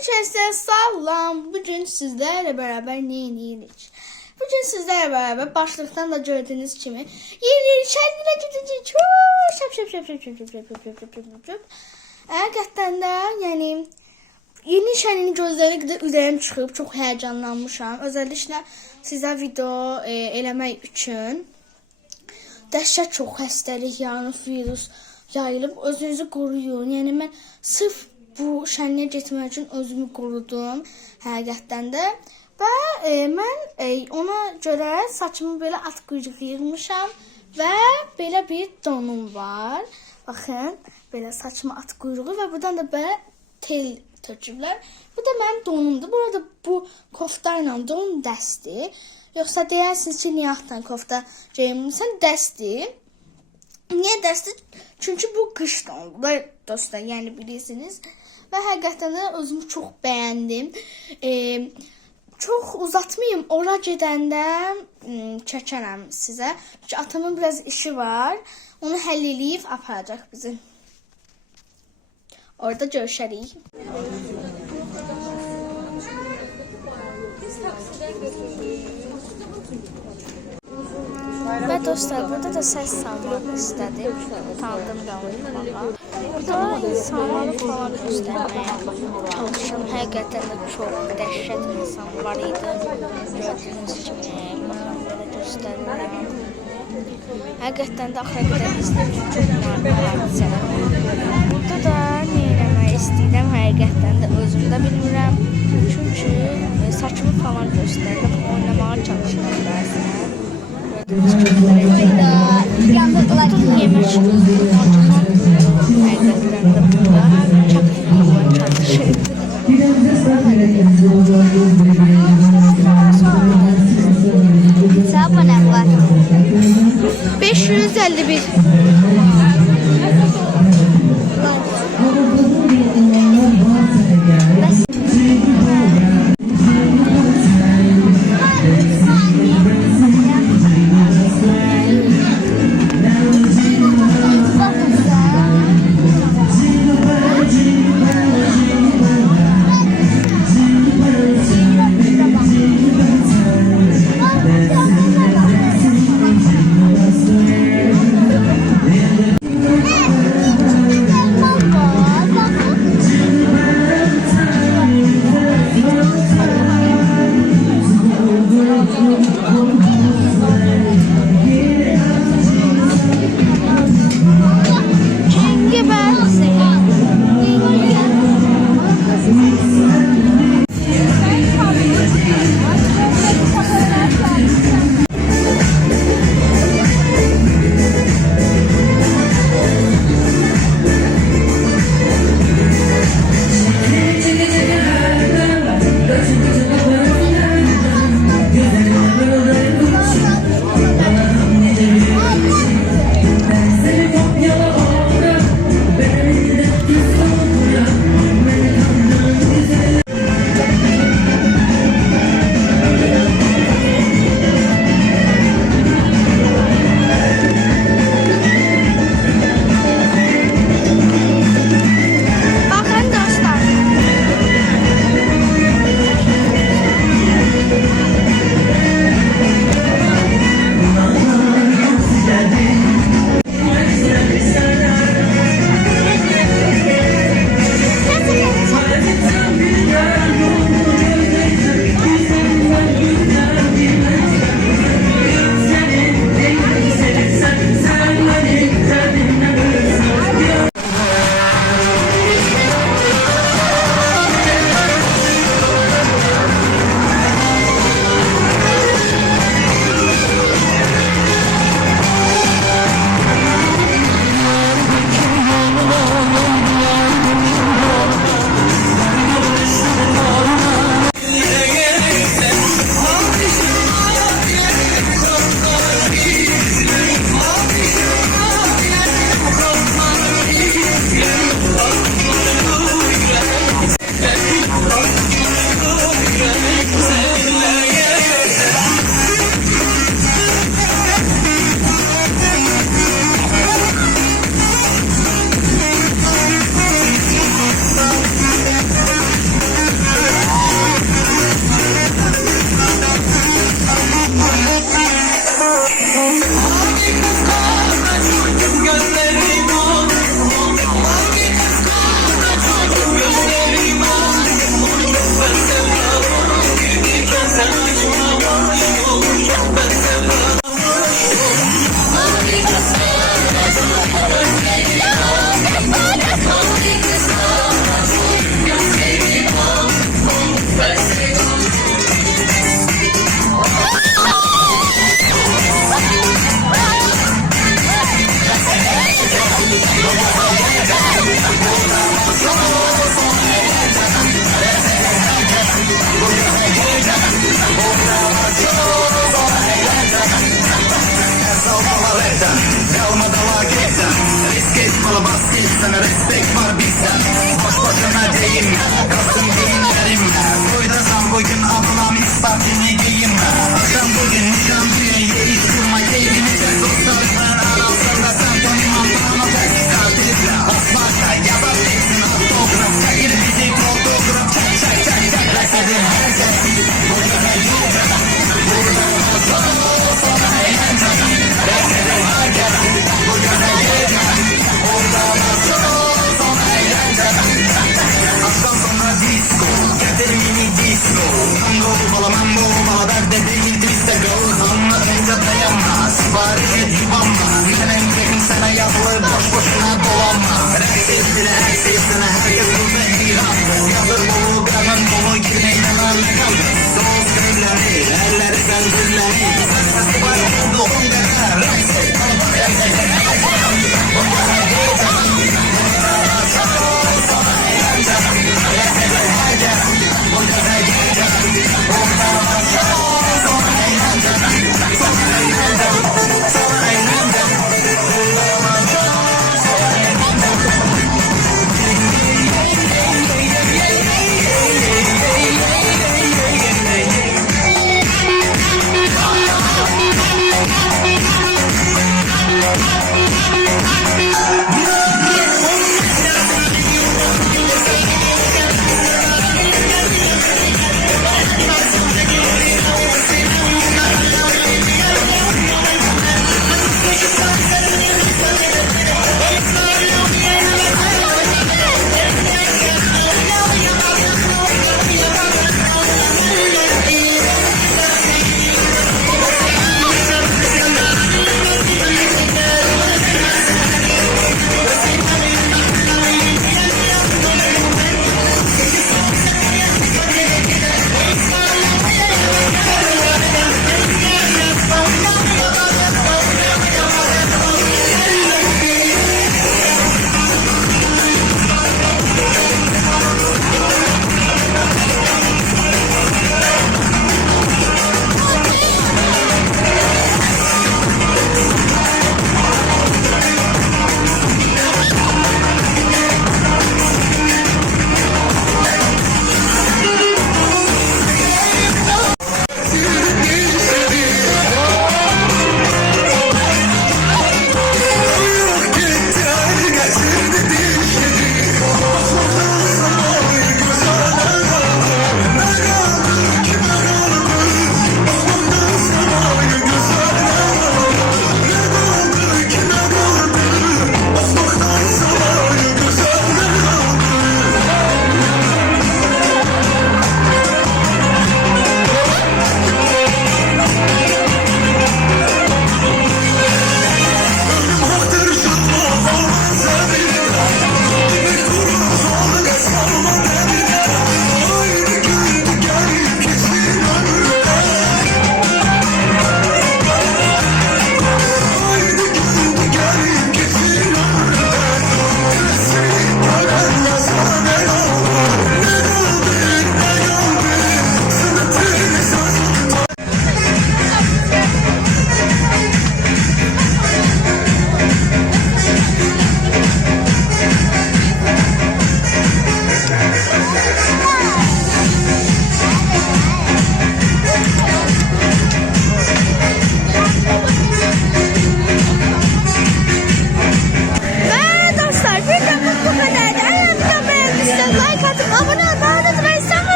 Herkese salam. Bugün sizlerle beraber ne edirik? Bugün sizlerle beraber başlıktan da gördüğünüz kimi yeni kendine gidecek. Həqiqətən də, yəni yeni şəninin gözləri ürəyim çıxıb, çox həyəcanlanmışam. Özəlliklə sizə video eləmək üçün. Dəhşət çox xəstəlik, yəni virus yayılıb, özünüzü qoruyun. Yəni mən sırf bu şənliyə getmək üçün özümü qorudum həqiqətən də. Və mən ona görə saçımı belə at quyruğu yığmışam və belə bir donum var. Baxın, belə saçımı at quyruğu və buradan da belə tel töküblər. Bu da mənim donumdur. Burada bu kofta ilə don dəsti. Yoxsa deyirsiniz ki, niyə altdan kofta geyinmirsən? Dəsti. Niyə dəsti? Çünki bu qış donudur dostlar, yəni bilirsiniz. Və həqiqətən də özümü çox bəyəndim. Çox uzatmayayım, ora gedəndə çəkərəm sizə. Çünki atamın biraz işi var. Onu həll eləyib aparacaq bizi. Orada görüşərik. Və dostlar, burada da səs salmaq istədim. Tanıdım qalmağa. Burada insanları falan göstərməyə çalışım. Həqiqətən də çox dəhşət insan var idi. Gördüyünüz kimi, baxın belə göstərirəm. Həqiqətən də axıra qədər izləyib çox maraqlı hadisələr. Burada da nə eləmək istəyirəm, həqiqətən də özüm də bilmirəm. Çünki saçımı falan göstərirəm, oynamağa çalışıram bəzən. Yemək həqiqətən də burada çapılmağa çalışır. 551. saatini giyinme. Akşam bugün nişan düğün ye iç kurma keyfini çek. Dostlarından adamsın da sen tanımam bana pek. Katilizle asmarka yazar teksin autograf. Çekir bizi fotoğraf çek çek çek çek. Resedim herkes burada da yiyecek. Burada olsa sana eğlenceli. Resedim herkes burada da yiyecek. Burada olsa sana eğlenceli. Aşktan sonra disco, getir mini disco. Tango, bala mambo, bala derde değil twiste go. Anlatınca dayanmaz, sipariş et yubanma. Hemen yakın sana yapılır, boş boşuna dolanma. Reksizsine, eksiksine, herkes burada heyran. Yazır dolu, karnın dolu, girmeyle narla kaldı. Soğuz gönülleri, elleri sen gülleri. Sensiz var oldu, on kadar. Reksiz, kalıp, reksiz,